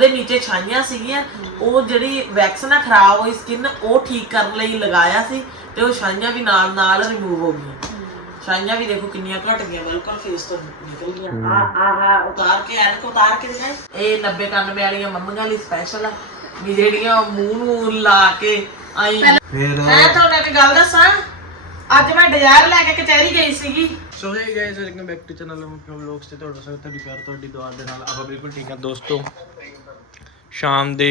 ਉਹਦੇ ਨੀਚੇ ਛਾਈਆਂ ਸੀਗੀਆਂ ਉਹ ਜਿਹੜੀ ਵੈਕਸ ਨਾਲ ਖਰਾਬ ਹੋਈ ਸਕਿਨ ਉਹ ਠੀਕ ਕਰਨ ਲਈ ਲਗਾਇਆ ਸੀ ਤੇ ਉਹ ਛਾਈਆਂ ਵੀ ਨਾਲ ਨਾਲ ਰਿਮੂਵ ਹੋ ਗਈਆਂ। ਛਾਈਆਂ ਵੀ ਦੇਖੋ ਕਿੰਨੀਆਂ ਘਟ ਗਈਆਂ ਬਿਲਕੁਲ ਫੇਸ ਤੋਂ ਨਿਕਲ ਗਈਆਂ। ਆ ਆ ਆ ਉਤਾਰ ਕੇ ਐਨਕ ਉਤਾਰ ਕੇ ਦਿਖਾਈ। ਇਹ 90 91 ਵਾਲੀਆਂ ਮੰਮੀਆਂ ਲਈ ਸਪੈਸ਼ਲ ਆ ਵੀ ਜਿਹੜੀਆਂ ਮੂੰਹ ਨੂੰ ਲਾ ਕੇ ਆਈ। ਫਿਰ ਮੈਂ ਤੁਹਾਨੂੰ ਇੱਕ ਗੱਲ ਦੱਸਾਂ ਅੱਜ ਮੈਂ ਡਿਜ਼ਾਇਰ ਲੈ ਕੇ ਕਚਹਿਰੀ ਗਈ ਸੀਗੀ। So hey guys welcome back to channel ਮੈਂ ਵਲੌਗਸ ਤੇ ਤੁਹਾਡਾ ਸਵਾਗਤ ਹੈ। ਤੁਹਾਡੀ ਪਿਆਰ ਤੁਹਾਡੀ ਦੁਆ ਦੇ ਨਾਲ ਆਪਾਂ ਬਿਲਕੁਲ ਠੀਕ ਹਾਂ ਦੋਸਤੋ। ਸ਼ਾਮ ਦੇ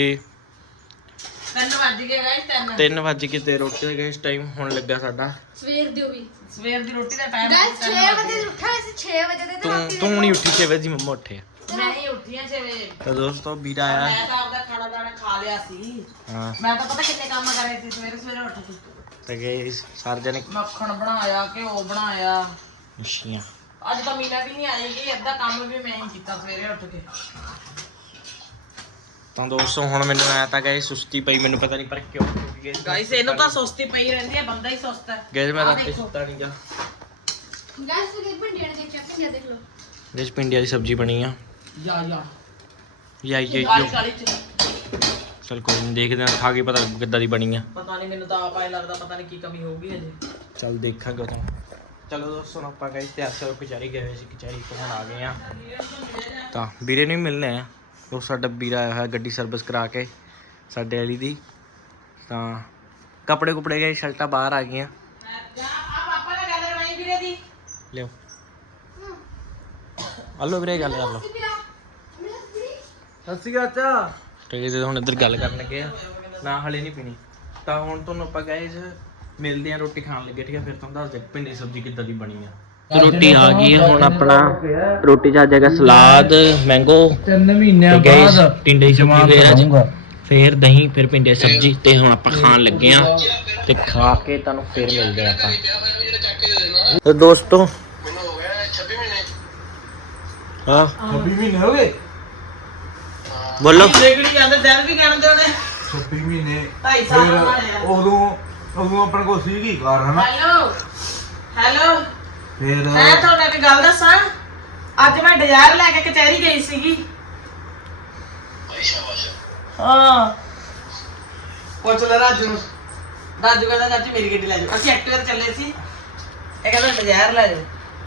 3 ਵੱਜ ਗਏ ਗਾਇਸ 3 3 ਵਜੇ ਕਿਤੇ ਰੋਟੀ ਦਾ ਗਾਇਸ ਟਾਈਮ ਹੋਣ ਲੱਗਾ ਸਾਡਾ। ਸਵੇਰ ਦੀ ਉਹ ਵੀ ਸਵੇਰ ਦੀ ਰੋਟੀ ਦਾ ਟਾਈਮ ਗਾਇਸ 6 ਵਜੇ ਉੱਠਾ ਸੀ 6 ਵਜੇ ਦੇ ਤੂੰ ਤੂੰ ਨਹੀਂ ਉੱਠੀ 6 ਵਜੇ ਮੰਮਾ ਉੱਠੇ ਮੈਂ ਹੀ ਉੱਠੀ ਆ 6 ਵਜੇ। ਤਾਂ ਦੋਸਤੋ ਵੀਰ ਆਇਆ। ਮੈਂ ਤਾਂ ਆਪਦਾ ਖਾਣਾ ਦਾਣਾ ਖਾ ਲਿਆ ਸੀ। ਹਾਂ। ਮੈਂ ਤਾਂ ਪਤਾ ਕਿੰਨੇ ਕੰਮ ਕਰੇ ਸੀ ਸਵੇਰੇ ਸਵੇਰੇ ਉੱਠ ਕੇ। ਤੇ ਗਾਇਸ ਸਾਰਜਨਿਕ ਮੱਖਣ ਬਣਾਇਆ ਘਿਓ ਬਣਾਇਆ। ਮੱਛੀਆਂ ਅੱਜ ਤਾਂ ਮੀਨਾ ਵੀ ਨਹੀਂ ਆਏਗੀ ਅੱਧਾ ਕੰਮ ਵੀ ਮੈਂ ਹੀ ਕੀਤਾ ਸਵੇਰੇ ਉੱਠ ਕੇ। ਤਾਂ ਦੋਸਤੋ ਹੁਣ ਮੈਨੂੰ ਆਇਆ ਤਾਂ ਗਾਇਸ ਸੁਸਤੀ ਪਈ ਮੈਨੂੰ ਪਤਾ ਨਹੀਂ ਪਰ ਕਿਉਂ ਗਾਇਸ ਇਹਨੂੰ ਤਾਂ ਸੁਸਤੀ ਪਈ ਰਹਿੰਦੀ ਹੈ ਬੰਦਾ ਹੀ ਸੁਸਤ ਹੈ। ਗਾਇਸ ਮੈਂ ਰਾਤੀ। ਸੁੱਤਾ ਨਹੀਂ ਗਿਆ ਗਾਇਸ ਤੁਸੀਂ ਭਿੰਡੀਆਂ ਦੇ ਚੱਕ ਦੇਖ ਲਓ। ਗਾਇਸ ਪਿੰਡੀਆਂ ਦੀ ਸਬਜ਼ੀ ਬਣੀ ਆ। ਯਾ ਯਾ। ਯਾ ਯਾ ਕਾਲੀ ਯਾ ਕਾਲੀ ਚਲ ਕੋਈ ਨਹੀਂ ਦੇਖਦੇ ਹਾਂ ਖਾ ਕੇ ਪਤਾ ਲੱਗੂ ਕਿੱਦਾਂ ਦੀ ਬਣੀ ਆ। ਪਤਾ ਨਹੀਂ ਮੈਨੂੰ ਤਾਂ ਆਪ ਆਏ ਲੱਗਦਾ ਪਤਾ ਨਹੀਂ ਕੀ ਕਮੀ ਹੋਊਗੀ ਅਜੇ ਚੱਲ ਦੇਖਾਂਗੇ ਉਦੋਂ। ਚਲੋ ਦੋਸਤੋ ਹੁਣ ਆਪਾਂ ਗਏ ਤੇ ਅਸਲ ਕਚਹਿਰੀ ਗਏ ਸੀ ਤੋਂ ਹੁਣ ਆ ਗਏ ਆ। ਤਾਂ ਵੀਰੇ ਨੂੰ ਮਿਲਨੇ ਆ। ਉਹ ਸਾਡਾ ਵੀਰਾ ਆਇਆ ਹੋਇਆ ਗੱਡੀ ਸਰਵਿਸ ਕਰਾ ਕੇ ਸਾਡੇ ਵਾਲੀ ਦੀ। ਤਾਂ ਕੱਪੜੇ ਕੁਪੜੇ ਗਏ ਸ਼ਰਟਾਂ ਬਾਹਰ ਆ ਗਈਆਂ। ਲਿਓ। ਹਲੋ ਵੀਰੇ ਗੱਲ ਕਰ ਲਓ। ਸ਼੍ਰੀ ਅਕਾਲ ਚਾਚਾ। ਤੇ ਹੁਣ ਇੱਧਰ ਗੱਲ ਕਰਨ ਲੱਗੇ ਆ। ਨਾ ਹਲੇ ਨਹੀਂ ਪੀਣੀ। ਤਾਂ ਹੁਣ ਤੁਹਾਨੂੰ ਆਪਾਂ ਗਾਇਜ਼ ਮਿਲਦੇ ਆ ਰੋਟੀ ਖਾਣ ਲੱਗੇ ਠੀਕ ਆ? ਫਿਰ ਤੁਹਾਨੂੰ ਦੱਸ ਦੇ ਭਿੰਡੀ ਸਬਜ਼ੀ ਕਿੱਦਾਂ ਦੀ ਬਣੀ ਆ। ਰੋਟੀ ਆ ਗਈ ਹੈ, ਹੁਣ ਆਪਣਾ ਰੋਟੀ ਆ ਜਾਏਗਾ ਸਲਾਦ ਮੈਂਗੋ ਤਿੰਨ ਮਹੀਨਿਆਂ ਤੇ ਗਾਇਜ਼ ਬਾਅਦ ਟਿੰਡੇ ਦੀ ਸਬਜ਼ੀ ਫੇਰ ਅੱਜ। ਫੇਰ ਦਹੀਂ ਫਿਰ ਦੀ ਸਬਜ਼ੀ ਤੇ ਹੁਣ ਆਪਾਂ ਖਾਣ ਲੱਗੇ ਆ ਤੇ ਖਾ ਕੇ ਤੁਹਾਨੂੰ ਫੇਰ ਮਿਲਦੇ ਆ ਆਪਾਂ। ਤੇ ਦੋਸਤੋ ਹਾਂ। 26 ਮਹੀਨੇ ਹੋ ਗਏ? ਬੋਲੋ। ਦੇਖੜੀ ਜਾਂਦੇ ਦਿਨ ਵੀ ਗਣਦੇ ਹੋਣੇ 26 ਮਹੀਨੇ। ਢਾਈ ਸਾਲ। ਉਦੋਂ ਉਦੋਂ ਆਪਣੇ ਕੋਲ ਸੀ ਕੀ ਕਾਰ ਹਨਾ? Hello hello. ਫਿਰ ਮੈਂ ਤੁਹਾਨੂੰ ਇੱਕ ਗੱਲ ਦੱਸਾਂ? ਅੱਜ ਮੈਂ ਡਿਜ਼ਾਇਰ ਲੈ ਕੇ ਕਚਹਿਰੀ ਗਈ ਸੀਗੀ। ਹਾਂ। ਪੁੱਛ ਲੈ ਰਾਜੂ ਨੂੰ। ਰਾਜੂ ਕਹਿੰਦਾ ਚਾਚੀ ਮੇਰੀ ਗੱਡੀ ਲੈ ਜਾਓ। ਅਸੀਂ ਐਕਟਿਵਾ ਤੇ ਚੱਲੇ ਸੀ। ਇਹ ਕਹਿੰਦਾ ਡਿਜ਼ਾਇਰ ਲੈ ਜਾਓ।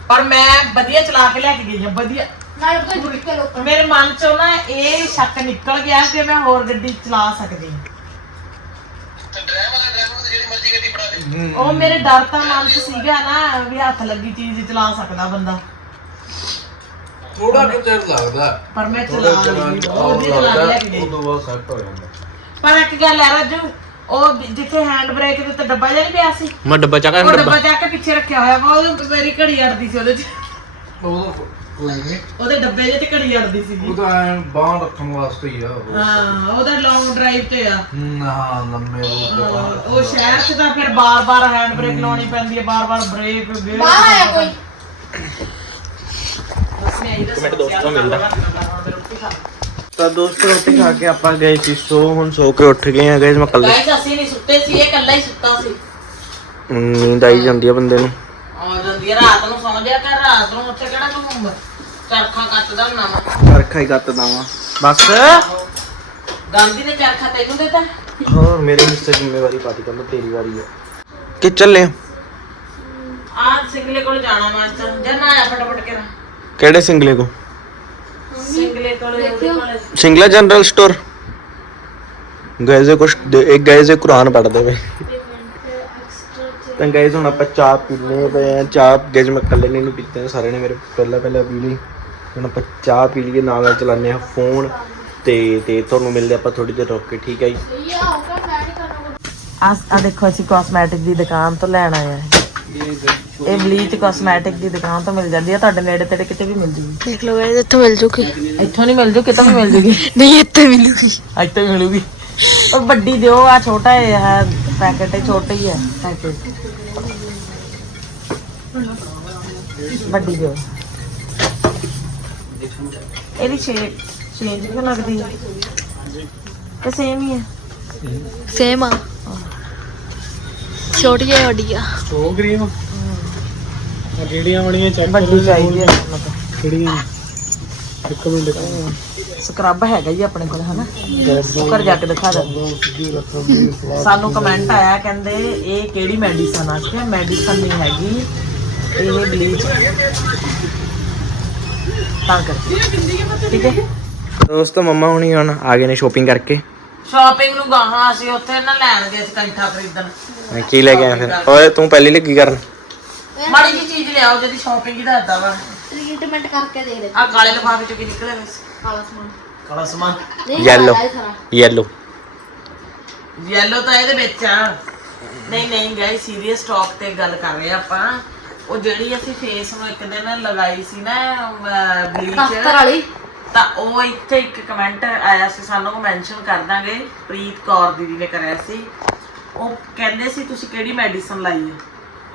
ਪਰ ਮੈਂ ਵਧੀਆ ਚਲਾ ਕੇ ਲੈ ਕੇ ਗਈ ਹਾਂ ਵਧੀਆ। ਨਾਲ ਕੋਈ ਜੁੜ ਕੇ ਲੋਕ ਮੇਰੇ ਮਨ ਚੋਂ ਨਾ ਇਹ ਸ਼ੱਕ ਨਿਕਲ ਗਿਆ ਕਿ ਮੈਂ ਹੋਰ ਗੱਡੀ ਚਲਾ ਸਕਦੀ ਹਾਂ। ਉਹ ਮੇਰੇ ਡਰ ਤਾਂ ਮਨ 'ਚ ਸੀਗਾ ਨਾ ਵੀ ਹੱਥ ਲੱਗੀ ਚੀਜ਼ ਚਲਾ ਸਕਦਾ ਬੰਦਾ। ਥੋੜਾ ਕੁ ਚਿਰ ਲੱਗਦਾ। ਪਰ ਮੈਂ ਥੋੜਾ ਚਲਾ ਚਲਾਨ ਲਈ ਚ ਉਹ ਵੀ ਚਲਾ ਕੇ ਉਦੋਂ ਬਾਅਦ ਸੈੱਟ ਹੋ ਜਾਂਦਾ। ਪਰ ਇੱਕ ਗੱਲ ਹੈ ਰਾਜੂ ਉਹ ਜਿੱਥੇ ਹੈਂਡ ਬ੍ਰੇਕ ਦੇ ਉੱਤੇ ਡੱਬਾ ਜਿਹਾ ਨਹੀਂ ਪਿਆ ਸੀ? ਮੈਂ ਡੱਬਾ ਚੱਕਾ ਉਹ ਡੱਬਾ ਡੱਬਾ ਚੱਕ ਕੇ ਪਿੱਛੇ ਰੱਖਿਆ ਹੋਇਆ ਵਾ ਉਹ ਮੇਰੀ ਘੜੀ ਅੜਦੀ ਸੀ ਉਹਦੇ 'ਚ। ਉਹ ਉਹਦੇ ਡੱਬੇ ਜਿਹੇ ਤੇ ਘੜੀ ਅੜਦੀ ਸੀਗੀ। ਉਹ ਤਾਂ ਐਂ ਬਾਂਹ ਰੱਖਣ ਵਾਸਤੇ ਹੀ ਆ ਉਹ। ਹਾਂ ਉਹਦਾ ਲੌਂਗ ਡਰਾਈਵ ਤੇ ਆ। ਹੂੰ, ਹਾਂ ਲੰਮੇ ਰੂਟ ਤੇ ਬਾਂਹ ਉਹ ਸ਼ਹਿਰ 'ਚ ਤਾਂ ਫਿਰ ਬਾਰ-ਬਾਰ ਹੈਂਡ ਬ੍ਰੇਕ ਲਾਉਣੀ ਪੈਂਦੀ ਹੈ ਬਾਰ-ਬਾਰ ਬ੍ਰੇਕ ਬਾਹਰ ਆਇਆ ਕੋਈ? ਮਿੰਟ ਦੋਸਤੋ ਮਿਲਦਾ। ਤਾਂ ਦੋਸਤੋ ਰੋਟੀ ਖਾ ਕੇ ਆਪਾਂ ਗਏ ਸੀ ਸੋ ਹੁਣ ਸੋ ਕੇ ਉੱਠ ਗਏ ਆ ਗਾਇਸ ਮੈਂ ਕੱਲੇ ਗਾਇਸ ਅਸੀਂ ਨਹੀਂ ਸੁੱਤੇ ਸੀ ਇਹ ਇਕੱਲਾ ਹੀ ਸੁੱਤਾ ਸੀ। ਨੀਂਦ ਆਈ ਜਾਂਦੀ ਆ ਬੰਦੇ ਨੂੰ। ਆ ਜਾਂਦੀ ਹੈ ਰਾਤ ਨੂੰ ਸੌਂ ਜਾ ਉੱਥੇ ਕਿਹੜਾ ਤੂੰ ਚਰਖਾ ਕੱਟਦਾ ਹੁੰਨਾ ਵਾ। ਚਰਖਾ ਹੀ ਕੱਟਦਾ ਵਾਂ। ਬਸ। ਗਾਂਧੀ ਨੇ ਚਰਖਾ ਤੈਨੂੰ ਦਿੱਤਾ? ਹੋਰ ਮੇਰੇ ਹਿੱਸੇ ਜ਼ਿੰਮੇਵਾਰੀ ਪਾਤੀ ਕਹਿੰਦਾ ਤੇਰੀ ਵਾਰੀ ਆ। ਕਿ ਚੱਲੇ ਆ? ਸਿੰਗਲੇ ਕੋਲ ਜਾਣਾ ਮੈਂ ਅੱਜ। ਜਾਂ ਨਾ ਆਇਆ ਫਟਾਫਟ ਕੇ ਕਿਹੜੇ ਸਿੰਗਲੇ ਕੋ ਸਿੰਗਲੇ ਕੋਲ ਉਹਦੇ ਕੋਲ। Singla general store. ਗਏ ਜੇ ਕੁਛ ਦੇ- ਇੱਕ ਗਏ ਜੇ ਕੁਰਾਨ ਪੜਦੇ ਵੇ। ਤਾਂ ਗਾਇਜ਼ ਹੁਣ ਆਪਾਂ ਚਾਹ ਪੀਨੇ ਪਏ ਆ ਚਾਹ ਗੈਜ ਮੈਂ ਇਕੱਲੇ ਨਹੀਂ ਨੂੰ ਪੀਤੇ ਸਾਰੇ ਨੇ ਮੇਰੇ ਪਹਿਲਾਂ ਪਹਿਲਾਂ ਪੀ ਲਈ। ਹੁਣ ਆਪਾਂ ਚਾਹ ਪੀ ਲਈਏ ਨਾਲ ਨਾਲ ਚਲਾਉਂਦੇ ਆ ਫੋਨ ਤੇ ਤੇ ਤੁਹਾਨੂੰ ਮਿਲਦੇ ਆਪਾਂ ਥੋੜੀ ਦੇਰ ਰੁਕ ਕੇ ਠੀਕ ਹੈ ਜੀ? ਆ ਆ ਦੇਖੋ ਅਸੀਂ ਕਾਸਮੈਟਿਕ ਦੀ ਦੁਕਾਨ ਤੋਂ ਲੈਣ ਆਏ ਆ ਇਹ ਬਲੀਚ ਕਾਸਮੈਟਿਕ ਦੀ ਦੁਕਾਨ ਤੋਂ ਮਿਲ ਜਾਂਦੀ ਆ ਤੁਹਾਡੇ ਨੇੜੇ ਤੇੜੇ ਕਿਤੇ ਵੀ ਮਿਲ ਜੂਗੀ। ਦੇਖ ਲਓ ਗਾਇਸ ਇੱਥੋਂ ਮਿਲ ਜੂਗੀ। ਇੱਥੋਂ ਨਹੀਂ ਮਿਲ ਜੂ ਕਿਤੋਂ ਵੀ ਮਿਲ ਜੂਗੀ? ਨਹੀਂ ਇੱਥੇ ਮਿਲੂਗੀ। ਇੱਥੇ ਵੀ ਮਿਲੂਗੀ। ਉਹ ਵੱਡੀ ਦਿਓ ਆ ਛੋਟਾ ਹੈ ਹੈ ਪੈਕੇਟ ਹੈ ਛੋਟਾ ਹੀ ਹੈ ਪੈਕੇਟ ਵੱਡੀ ਦਿਓ ਇਹਦੀ ਸ਼ੇਡ ਚੇਂਜ ਕਿਉਂ ਲੱਗਦੀ ਹੈ ਤੇ ਸੇਮ ਹੀ ਹੈ ਸੇਮ ਆ। ਛੋਟੀ ਜਿਹੀ ਵੱਡੀ ਆ। ਸੋ ਕਰੀਮ ਜਿਹੜੀਆਂ ਬਣੀਆਂ ਚੈੱਕ ਵੱਡੀ ਚਾਹੀਦੀ ਹੈ। ਕਿਹੜੀਆਂ? ਇੱਕ ਮਿੰਟ ਸਕਰਬ ਹੈਗਾ ਹੀ ਆਪਣੇ ਕੋਲ ਹਨਾ? ਉੱਪਰ ਜਾ ਕੇ ਦਿਖਾ ਦੇ। ਸਾਨੂੰ ਕਮੈਂਟ ਆਇਆ ਕਹਿੰਦੇ ਇਹ ਕਿਹੜੀ ਮੈਡੀਸਨ ਆ? ਕਿ ਮੈਡੀਸਨ ਨਹੀਂ ਹੈਗੀ। ਇਹ ਬਲੀਚ ਤਾਂ ਕਰਕੇ ਠੀਕ ਹੈ? ਦੋਸਤੋ ਮੰਮਾ ਹੁਣੀ ਹੁਣ ਆ ਗਏ ਨੇ ਸ਼ੋਪਿੰਗ ਕਰਕੇ। ਸ਼ਾਪਿੰਗ ਨੂੰ ਗਾਹਾਂ ਅਸੀਂ ਉੱਥੇ ਨਾ ਲੈਣ ਗਏ ਸੀ ਕੰਠਾ ਖਰੀਦਣ। ਮੈਂ ਕੀ ਲੈ ਕੇ ਆਇਆ ਫਿਰ? ਓਏ ਤੂੰ ਪਹਿਲੀ ਲੱਗੀ ਕਰਨ। ਮਾੜੀ ਜੀ ਚੀਜ਼ ਲਿਆਓ ਜਿਹਦੀ ਸ਼ਾਪਿੰਗ ਹੀ ਦੱਸਦਾ ਵਾ। ਟ੍ਰੀਟਮੈਂਟ ਕਰਕੇ ਦੇ ਦੇ। ਆ ਕਾਲੇ ਲਿਫਾਫੇ ਚੋਂ ਕੀ ਨਿਕਲਿਆ ਵੈਸੇ? ਕਾਲਾ ਸਮਾਨ। ਕਾਲਾ ਸਮਾਨ? ਸਾਰਾ। ਯੈਲੋ ਯੈਲੋ ਤਾਂ ਇਹਦੇ ਵਿੱਚ ਆ। ਨਹੀਂ ਨਹੀਂ ਗਾਈ ਸੀਰੀਅਸ ਟਾਕ ਤੇ ਗੱਲ ਕਰ ਰਹੇ ਆ ਆਪਾਂ। ਉਹ ਜਿਹੜੀ ਅਸੀਂ ਫੇਸ ਨੂੰ ਇੱਕ ਦਿਨ ਲਗਾਈ ਸੀ ਨਾ ਦਫ਼ਤਰ ਬਲੀਚ ਵਾਲੀ। ਤਾਂ ਉਹ ਇੱਥੇ ਇੱਕ ਕਮੈਂਟ ਆਇਆ ਸੀ ਸਾਨੂੰ ਮੈਂਸ਼ਨ ਕਰ ਦਾਂਗੇ ਪ੍ਰੀਤ ਕੌਰ ਦੀਦੀ ਨੇ ਕਰਿਆ ਸੀ। ਉਹ ਕਹਿੰਦੇ ਸੀ ਤੁਸੀਂ ਕਿਹੜੀ ਮੈਡੀਸਨ ਲਾਈ ਹੈ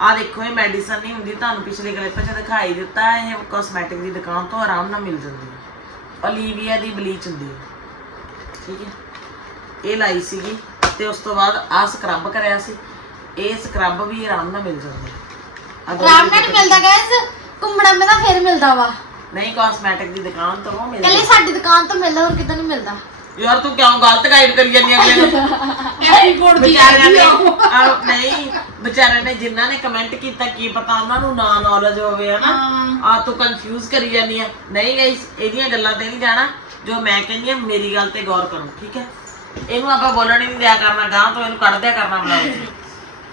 ਆ ਦੇਖੋ ਇਹ ਮੈਡੀਸਨ ਨਹੀਂ ਹੁੰਦੀ ਤੁਹਾਨੂੰ ਪਿਛਲੇ ਕਲਿੱਪ 'ਚ ਦਿਖਾਈ ਦਿੱਤਾ ਇਹ ਕਾਸਮੈਟਿਕ ਦੀ ਦੁਕਾਨ ਤੋਂ ਆਰਾਮ ਨਾਲ ਮਿਲ ਜਾਂਦੀ ਹੈ ਓਲੀਵੀਆ ਦੀ ਬਲੀਚ ਹੁੰਦੀ ਹੈ ਠੀਕ ਹੈ ਇਹ ਲਾਈ ਸੀਗੀ ਤੇ ਉਸ ਤੋਂ ਬਾਅਦ ਆ ਸਕਰਬ ਕਰਿਆ ਸੀ। ਇਹ ਸਕਰਬ ਵੀ ਆਰਾਮ ਨਾਲ ਮਿਲ ਜਾਂਦਾ ਹੈ। ਆਰਾਮ ਨਾਲ ਮਿਲਦਾ ਗਾਇਸ ਘੁੰਮਣਾ ਮੈਂ ਤਾਂ ਫੇਰ ਮਿਲਦਾ ਵਾ। ਨਹੀਂ ਕਾਸਮੈਟਿਕ ਦੀ ਦੁਕਾਨ ਤੋਂ ਮਿਲਦਾ। ਕੱਲੇ ਸਾਡੀ ਦੁਕਾਨ ਤੋਂ ਮਿਲਦਾ ਹੋਰ ਕਿਤੇ ਨਹੀਂ ਮਿਲਦਾ। ਯਾਰ ਤੂੰ ਕਿਉਂ ਗਲਤ ਗਾਈਡ ਕਰੀ ਜਾਂਦੀ ਅਗਲੇ ਨੂੰ? ਵਿਚਾਰਿਆਂ ਨੇ ਆਹ, ਨਹੀਂ ਵਿਚਾਰਿਆਂ ਨੇ ਜਿਨ੍ਹਾਂ ਨੇ ਕਮੈਂਟ ਕੀਤਾ ਕੀ ਪਤਾ ਉਹਨਾਂ ਨੂੰ ਨਾ ਨੌਲੇਜ ਹੋਵੇ ਹਨਾ? ਆ ਤੂੰ ਕਨਫਿਊਜ਼ ਕਰੀ ਜਾਂਦੀ ਆ। ਨਹੀਂ ਗਾਇਸ ਇਹਦੀਆਂ ਗੱਲਾਂ ਤੇ ਨਹੀਂ ਜਾਣਾ। ਜੋ ਮੈਂ ਕਹਿੰਦੀ ਆ ਮੇਰੀ ਗੱਲ ਤੇ ਗੌਰ ਕਰੋ ਠੀਕ ਹੈ? ਇਹਨੂੰ ਆਪਾਂ ਬੋਲਣ ਹੀ ਨਹੀਂ ਦਿਆ ਕਰਨਾ ਗਾਂ ਤੋਂ ਇਹਨੂੰ ਕੱਢ ਦਿਆ ਕਰਨਾ ਬਣਾ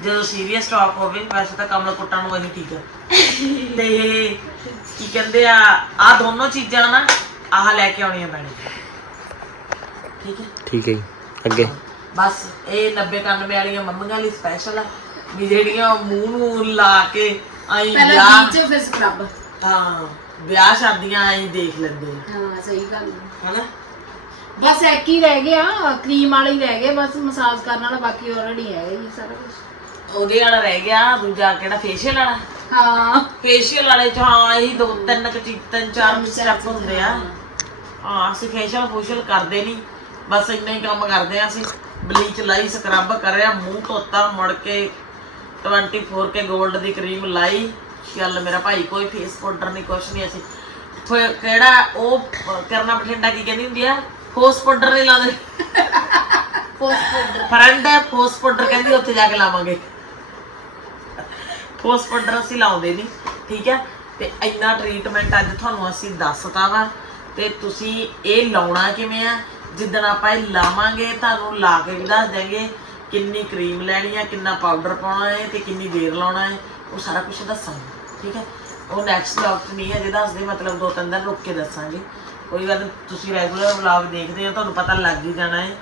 ਜਦੋਂ ਸੀਰੀਅਸ ਟਾਕ ਹੋਵੇ ਵੈਸੇ ਤਾਂ ਕਮਲ ਕੁੱਟਾਂ ਨੂੰ ਇਹੀ ਠੀਕ ਹੈ ਤੇ ਕੀ ਕਹਿੰਦੇ ਆ ਆ ਦੋਨੋਂ ਚੀਜ਼ਾਂ ਨਾ ਆਹ ਲੈ ਕੇ ਆਉਣੀਆਂ ਪੈਣੀਆਂ। ਠੀਕ ਹੈ ਠੀਕ ਹੈ ਜੀ ਅੱਗੇ। ਬਸ ਇਹ 90 91 ਵਾਲੀਆਂ ਮੰਮੀਆਂ ਲਈ ਸਪੈਸ਼ਲ ਆ। ਵੀ ਜਿਹੜੀਆਂ ਮੂੰਹ ਨੂੰ ਲਾ ਕੇ ਆਈ ਵਿਆਹ ਚ ਫਿਰ ਸਕਰਬ ਹਾਂ ਵਿਆਹ ਸ਼ਾਦੀਆਂ ਆਈ ਦੇਖ ਲੈਂਦੇ ਆ। ਹਾਂ ਸਹੀ ਗੱਲ ਹੈ। ਹਨਾ? ਬਸ ਇੱਕ ਹੀ ਰਹਿ ਗਿਆ ਕਰੀਮ ਵਾਲਾ ਹੀ ਰਹਿ ਗਿਆ ਬਸ ਮਸਾਜ ਕਰਨ ਵਾਲਾ ਬਾਕੀ ਆਲਰੇਡੀ ਹੈ ਜੀ ਸਾਰਾ ਕੁਝ ਉਹਦੇ ਵਾਲਾ ਰਹਿ ਗਿਆ ਦੂਜਾ ਕਿਹੜਾ ਫੇਸ਼ੀਅਲ ਵਾਲਾ? ਹਾਂ। ਫੇਸ਼ੀਅਲ ਵਾਲੇ ਚ ਹਾਂ ਇਹੀ ਦੋ ਤਿੰਨ ਕੁ ਤਿੰਨ ਚਾਰ ਸਟੈਪ ਹੁੰਦੇ ਆ। ਹਾਂ ਅਸੀਂ ਫੇਸ਼ੀਅਲ ਫੋਸ਼ੀਅਲ ਕਰਦੇ ਨਹੀਂ ਬਸ ਇੰਨਾ ਹੀ ਕੰਮ ਕਰਦੇ ਆ ਅਸੀਂ। ਬਲੀਚ ਲਾਈ ਸਕਰਬ ਕਰਿਆ ਮੂੰਹ ਧੋਤਾ ਮੁੜ ਕੇ 24 ਕੇ 골ਡ ਦੀ ਕਰੀਮ ਲਾਈ। ਚੱਲ ਮੇਰਾ ਭਾਈ ਕੋਈ ਫੇਸ ਪਾਊਡਰ ਨਹੀਂ ਕੁਛ ਨਹੀਂ ਅਸੀਂ ਫਿਰ ਕਿਹੜਾ ਉਹ ਕਰਨਾ ਬਠਿੰਡਾ ਕੀ ਕਹਿੰਦੀ ਹੁੰਦੀ ਆ? ਫੋਸ ਪਾਊਡਰ ਨਹੀਂ ਲਾਉਂਦੇ। ਪੋਸਟ ਪਾਊਡਰ ਫਰੈਂਡ ਹੈ ਫੋਸ ਪਾਊਡਰ ਕਹਿੰਦੀ ਉੱਥੇ ਜਾ ਕੇ ਲਾਵਾਂਗੇ। ਫੋਸ ਪਾਊਡਰ ਅਸੀਂ ਲਾਉਂਦੇ ਨਹੀਂ, ਠੀਕ ਹੈ? ਤੇ ਇੰਨਾ ਟ੍ਰੀਟਮੈਂਟ ਅੱਜ ਤੁਹਾਨੂੰ ਅਸੀਂ ਦੱਸਤਾ ਵਾ। ਤੇ ਤੁਸੀਂ ਇਹ ਲਾਉਣਾ ਕਿਵੇਂ ਆ? ਜਿੱਦਣ ਆਪਾਂ ਇਹ ਲਾਵਾਂਗੇ, ਤੁਹਾਨੂੰ ਲਾ ਕੇ ਵੀ ਦੱਸ ਦਿਆਂਗੇ ਕਿੰਨੀ ਕਰੀਮ ਲੈਣੀ ਆ, ਕਿੰਨਾ ਪਾਊਡਰ ਪਾਉਣਾ ਹੈ ਤੇ ਕਿੰਨੀ ਦੇਰ ਲਾਉਣਾ ਹੈ। ਉਹ ਸਾਰਾ ਕੁਝ ਦੱਸਾਂਗੇ, ਠੀਕ ਹੈ? ਉਹ ਨੈਕਸਟ ਵਲੌਗ 'ਚ ਨਹੀਂ ਅਜੇ ਦੱਸਦੇ, ਮਤਲਬ ਦੋ ਤਿੰਨ ਦਿਨ ਰੁਕ ਕੇ ਦੱਸਾਂਗੇ। ਕੋਈ ਗੱਲ ਤੁਸੀਂ ਰੈਗੂਲਰ ਵਲੌਗ ਦੇਖਦੇ ਹੋ, ਤੁਹਾਨੂੰ ਪਤਾ ਲੱਗ ਹੀ ਜਾਣਾ ਹੈ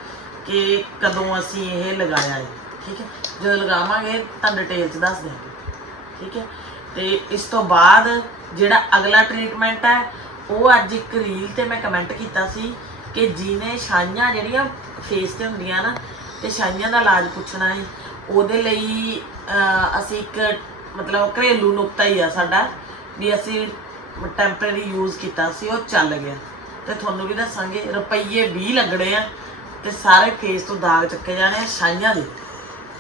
ਕਿ ਕਦੋਂ ਅਸੀਂ ਇਹ ਲਗਾਇਆ ਹੈ, ਠੀਕ ਹੈ? ਜਦੋਂ ਲਗਾਵਾਂਗੇ ਤਾਂ ਡਿਟੇਲ 'ਚ ਦੱਸ ਦਿਆਂਗੇ। ਠੀਕ ਹੈ? ਤੇ ਇਸ ਤੋਂ ਬਾਅਦ ਜਿਹੜਾ ਅਗਲਾ ਟ੍ਰੀਟਮੈਂਟ ਹੈ, ਉਹ ਅੱਜ ਇੱਕ ਰੀਲ ਤੇ ਮੈਂ ਕਮੈਂਟ ਕੀਤਾ ਸੀ ਕਿ ਜਿਹਨੇ ਛਾਈਆਂ ਜਿਹੜੀਆਂ ਫੇਸ ਤੇ ਹੁੰਦੀਆਂ ਨਾ, ਤੇ ਛਾਈਆਂ ਦਾ ਇਲਾਜ ਪੁੱਛਣਾ ਹੈ ਉਹਦੇ ਲਈ ਅਸੀਂ ਇੱਕ ਮਤਲਬ ਘਰੇਲੂ ਨੁਕਤਾ ਹੀ ਆ ਸਾਡਾ, ਵੀ ਅਸੀਂ ਟੈਂਪਰੇਰੀ ਯੂਜ਼ ਕੀਤਾ ਸੀ, ਉਹ ਚੱਲ ਗਿਆ। ਤੇ ਤੁਹਾਨੂੰ ਵੀ ਦੱਸਾਂਗੇ, ਰੁਪਈਏ 20 ਲੱਗਣੇ ਆ, ਤੇ ਸਾਰੇ ਫੇਸ ਤੋਂ ਦਾਗ ਚੱਕੇ ਜਾਣੇ ਆ ਛਾਈਆਂ ਦੇ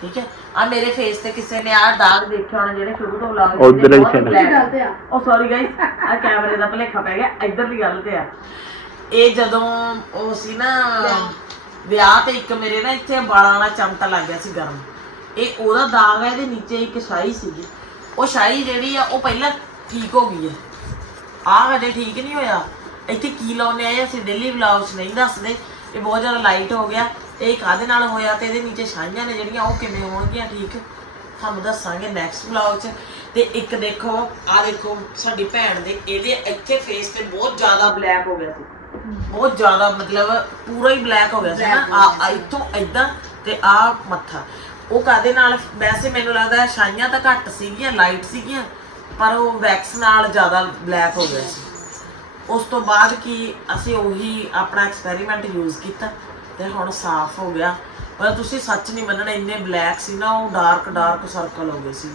ਠੀਕ ਹੈ? ਆ ਮੇਰੇ ਫੇਸ ਤੇ ਕਿਸੇ ਨੇ ਆ ਦਾਗ ਦੇਖਿਆ ਹੋਣਾ ਜਿਹੜੇ ਸ਼ੁਰੂ ਤੋਂ ਵਲੌਗ ਉੱਧਰ side। ਤੇ ਆ। ਉਹ ਸੌਰੀ ਗਾਇਸ ਆ ਕੈਮਰੇ ਦਾ ਭਲੇਖਾ ਪੈ ਗਿਆ ਇੱਧਰ ਦੀ ਗੱਲ ਤੇ ਆ। ਇਹ ਜਦੋਂ ਉਹ ਸੀ ਨਾ ਵਿਆਹ। ਤੇ ਇੱਕ ਮੇਰੇ ਨਾ ਇੱਥੇ ਵਾਲਾਂ ਵਾਲਾ ਚਮਟਾ ਲੱਗ ਗਿਆ ਸੀ ਗਰਮ। ਇਹ ਉਹਦਾ ਦਾਗ ਹੈ ਇਹਦੇ ਨੀਚੇ ਇੱਕ ਸ਼ਾਈ ਸੀਗੀ। ਉਹ ਸ਼ਾਈ ਜਿਹੜੀ ਆ ਉਹ ਪਹਿਲਾਂ ਠੀਕ ਹੋ ਗਈ ਹੈ ਆਹ ਹਜੇ ਠੀਕ ਨਹੀਂ ਹੋਇਆ। ਇੱਥੇ ਕੀ ਲਾਉਨੇ ਆਏ ਅਸੀਂ ਡੇਲੀ ਵਲੌਗਸ ਨਹੀਂ ਦੱਸਦੇ। ਇਹ ਬਹੁਤ ਜ਼ਿਆਦਾ ਲਾਈਟ ਹੋ ਗਿਆ। ਇਹ ਕਾਦੇ ਨਾਲ ਹੋਇਆ ਤੇ ਇਹਦੇ ਨੀਚੇ ਛਾਈਆਂ ਨੇ ਜਿਹੜੀਆਂ ਉਹ ਕਿਵੇਂ ਹੋਣਗੀਆਂ ਠੀਕ? ਤੁਹਾਨੂੰ ਦੱਸਾਂਗੇ ਨੈਕਸਟ ਵਲੌਗ 'ਚ। ਤੇ ਇੱਕ ਦੇਖੋ ਆਹ ਦੇਖੋ ਸਾਡੀ ਭੈਣ ਦੇ ਇਹਦੇ ਇੱਥੇ ਫੇਸ ਤੇ ਬਹੁਤ ਜ਼ਿਆਦਾ ਬਲੈਕ ਹੋ ਗਿਆ ਸੀ। ਬਹੁਤ ਜ਼ਿਆਦਾ ਮਤਲਬ ਪੂਰਾ ਹੀ ਬਲੈਕ ਹੋ ਗਿਆ ਸੀ ਨਾ। ਆ ਆ ਇੱਥੋਂ ਐਦਾਂ ਤੇ ਆ ਮੱਥਾ। ਉਹ ਕਾਦੇ ਨਾਲ? ਵੈਸੇ ਮੈਨੂੰ ਲੱਗਦਾ ਛਾਈਆਂ ਤਾਂ ਘੱਟ ਸੀਗੀਆਂ ਲਾਈਟ ਸੀਗੀਆਂ ਪਰ ਉਹ ਵੈਕਸ ਨਾਲ ਜ਼ਿਆਦਾ ਬਲੈਕ ਹੋ ਗਿਆ ਸੀ। ਉਸ ਤੋਂ ਬਾਅਦ ਕੀ ਅਸੀਂ ਉਹੀ ਆਪਣਾ ਐਕਸਪੈਰੀਮੈਂਟ ਯੂਜ਼ ਕੀਤਾ। ਤੇ ਹੁਣ ਸਾਫ਼ ਹੋ ਗਿਆ। ਪਰ ਤੁਸੀਂ ਸੱਚ ਨਹੀਂ ਮੰਨਣਾ ਇੰਨੇ ਬਲੈਕ ਸੀ ਨਾ ਉਹ ਡਾਰਕ ਡਾਰਕ ਸਰਕਲ ਹੋ ਗਏ ਸੀ।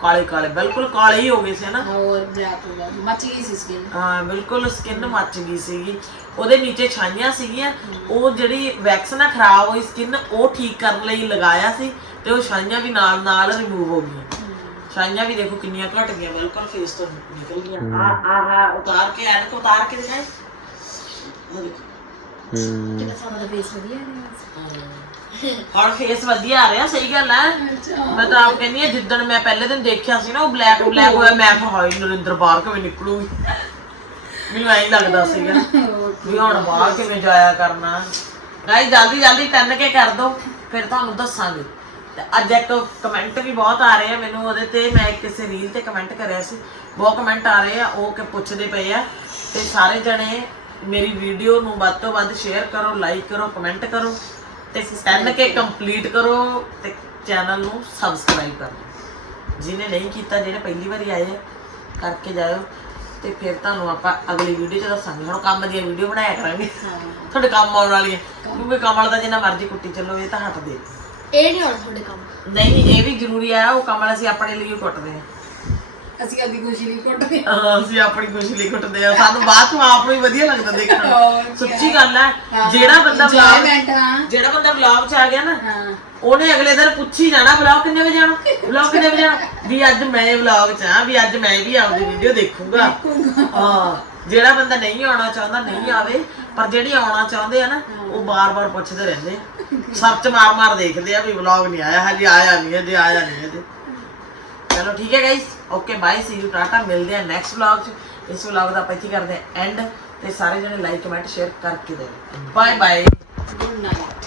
ਕਾਲੇ ਕਾਲੇ ਬਿਲਕੁਲ ਕਾਲੇ ਹੀ ਹੋ ਗਏ ਸੀ ਨਾ? ਹੋਰ ਬਲੈਕ ਹੋ ਗਿਆ। ਮੱਚ ਗਈ ਸੀ ਸਕਿਨ ਹਾਂ ਬਿਲਕੁਲ ਸਕਿਨ ਮੱਚ ਗਈ ਸੀਗੀ। ਉਹਦੇ ਨੀਚੇ ਛਾਈਆਂ ਸੀਗੀਆਂ। ਉਹ ਜਿਹੜੀ ਵੈਕਸ ਨਾਲ ਖਰਾਬ ਹੋਈ ਸਕਿਨ ਉਹ ਠੀਕ ਕਰਨ ਲਈ ਲਗਾਇਆ ਸੀ ਤੇ ਉਹ ਛਾਈਆਂ ਵੀ ਨਾਲ ਨਾਲ ਰਿਮੂਵ ਹੋ ਗਈਆਂ। ਛਾਈਆਂ ਵੀ ਦੇਖੋ ਕਿੰਨੀਆਂ ਘਟ ਗਈਆਂ ਬਿਲਕੁਲ ਫੇਸ ਤੋਂ ਨਿਕਲ ਗਈਆਂ। ਆ ਆ ਆ ਉਤਾਰ ਕੇ ਐਨਕ ਉਤਾਰ ਕੇ ਦਿਖਾਏ ਦੇਖੋ। ਹੂੰ। ਕਿੰਨਾ ਸਾਡਾ ਫੇਸ ਵਧੀਆ ਰਿਹਾ? ਹੁਣ ਫੇਸ ਵਧੀਆ ਆ ਰਿਹਾ ਸਹੀ ਗੱਲ ਹੈ ਮੈਂ ਤਾਂ ਆਪ ਕਹਿੰਦੀ ਆ ਜਿੱਦਣ ਮੈਂ ਪਹਿਲੇ ਦਿਨ ਦੇਖਿਆ ਸੀ ਨਾ ਉਹ ਬਲੈਕ ਬਲੈਕ ਹੋਇਆ ਮੈਂ ਕਿਹਾ ਹਾਏ ਨਰਿੰਦਰ ਬਾਹਰ ਕਿਵੇਂ ਨਿਕਲੂਗੀ? ਮੈਨੂੰ ਐਂ ਲੱਗਦਾ ਸੀਗਾ ਵੀ ਹੁਣ ਬਾਹਰ ਕਿਵੇਂ ਜਾਇਆ ਕਰਨਾ। ਗਾਈ ਜਲਦੀ ਜਲਦੀ ਟੰਨ ਕੇ ਕਰ ਦੋ ਫਿਰ ਤੁਹਾਨੂੰ ਦੱਸਾਂਗੇ। ਤੇ ਅੱਜ ਇੱਕ ਕਮੈਂਟ ਵੀ ਬਹੁਤ ਆ ਰਹੇ ਆ ਮੈਨੂੰ ਉਹਦੇ ਤੇ ਮੈਂ ਕਿਸੇ ਰੀਲ ਤੇ ਕਮੈਂਟ ਕਰਿਆ ਸੀ। ਬਹੁਤ ਕਮੈਂਟ ਆ ਰਹੇ ਆ ਉਹ ਕਿ ਪੁੱਛਦੇ ਪਏ ਆ। ਤੇ ਸਾਰੇ ਜਣੇ ਮੇਰੀ ਵੀਡੀਓ ਨੂੰ ਵੱਧ ਤੋਂ ਵੱਧ ਸ਼ੇਅਰ ਕਰੋ ਲਾਈਕ ਕਰੋ ਕਮੈਂਟ ਕਰੋ ਤੇ ਟੰਨ ਕੇ ਕੰਪਲੀਟ ਕਰੋ ਤੇ ਚੈਨਲ ਨੂੰ ਸਬਸਕ੍ਰਾਈਬ ਕਰੋ ਜਿਹਨੇ ਨਹੀਂ ਕੀਤਾ ਜਿਹੜੇ ਪਹਿਲੀ ਵਾਰੀ ਆਏ ਆ ਕਰਕੇ ਜਾਇਓ ਤੇ ਫਿਰ ਤੁਹਾਨੂੰ ਆਪਾਂ ਅਗਲੀ ਵੀਡੀਓ 'ਚ ਦੱਸਾਂਗੇ। ਹੁਣ ਕੰਮ ਦੀਆਂ ਵੀਡੀਓ ਬਣਾਇਆ ਕਰਾਂਗੇ। ਤੁਹਾਡੇ ਕੰਮ ਆਉਣ ਵਾਲੀਆਂ। ਕਿਉਂਕਿ ਕੰਮ ਵਾਲਾ ਤਾਂ ਜਿੰਨਾ ਮਰਜ਼ੀ ਕੁੱਟੀ ਚੱਲੋ ਇਹ ਤਾਂ ਹੱਟ ਦੇ। ਇਹ ਨਹੀਂ ਹੋਣਾ ਤੁਹਾਡੇ ਕੰਮ। ਨਹੀਂ ਇਹ ਵੀ ਜ਼ਰੂਰੀ ਆ ਉਹ ਕਮਲ ਅਸੀਂ ਆਪਣੇ ਲਈ ਹੀ ਕੁੱਟਦੇ ਆ। ਅਸੀਂ ਕਦੀ ਖੁਸ਼ੀ ਲਈ ਕੁੱਟਦੇ ਹਾਂ, ਅਸੀਂ ਆਪਣੀ ਖੁਸ਼ੀ ਲਈ ਕੁੱਟਦੇ ਆ ਸਾਨੂੰ ਬਾਅਦ ਚ ਆਪ ਨੂੰ ਹੀ ਵਧੀਆ ਲੱਗਦਾ ਦੇਖਣਾ ਸੱਚੀ ਗੱਲ ਹੈ ਜਿਹੜਾ ਬੰਦਾ ਵਲੌਗ enjoyment ਆ। ਜਿਹੜਾ ਬੰਦਾ ਵਲੌਗ ਚ ਆ ਗਿਆ ਨਾ ਹਾਂ। ਉਹਨੇ ਅਗਲੇ ਦਿਨ ਪੁੱਛੀ ਜਾਣਾ ਵਲੌਗ ਕਿੰਨੇ ਵਜੇ ਜਾਣਾ ਵਲੌਗ ਕਿੰਨੇ ਵਜੇ ਜਾਣਾ ਵੀ ਅੱਜ ਮੈਂ ਵਲੌਗ ਚ ਆ ਵੀ ਅੱਜ ਮੈਂ ਵੀ ਆਪਦੀ ਵੀਡੀਓ ਦੇਖੂੰਗਾ। ਹਾਂ ਜਿਹੜਾ ਬੰਦਾ ਨਹੀਂ ਆਉਣਾ ਚਾਹੁੰਦਾ ਨਹੀਂ ਆਵੇ ਪਰ ਜਿਹੜੀ ਆਉਣਾ ਚਾਹੁੰਦੇ ਆ ਨਾ ਉਹ ਬਾਰ-ਬਾਰ ਪੁੱਛਦੇ ਰਹਿੰਦੇ ਆ। ਸਰਚ ਮਾਰ-ਮਾਰ ਦੇਖਦੇ ਆ ਵੀ ਵਲੌਗ ਨਹੀਂ ਆਇਆ ਹਜੇ ਆਇਆ ਨਹੀਂ ਹਜੇ ਆਇਆ ਨਹੀਂ ਹਜੇ। ਚਲੋ ਠੀਕ ਹੈ guys okay bye see you tata ਮਿਲਦੇ ਆ ਨੈਕਸਟ ਵਲੌਗ 'ਚ। ਇਸ ਵਲੌਗ ਦਾ ਆਪਾਂ ਇੱਥੇ ਕਰਦੇ ਆ ਐਂਡ ਤੇ ਸਾਰੇ ਜਣੇ ਲਾਈਕ ਕਮੈਂਟ ਸ਼ੇਅਰ ਕਰਕੇ ਦੇ ਬਾਏ ਬਾਏ ਗੁੱਡ ਨਾਈਟ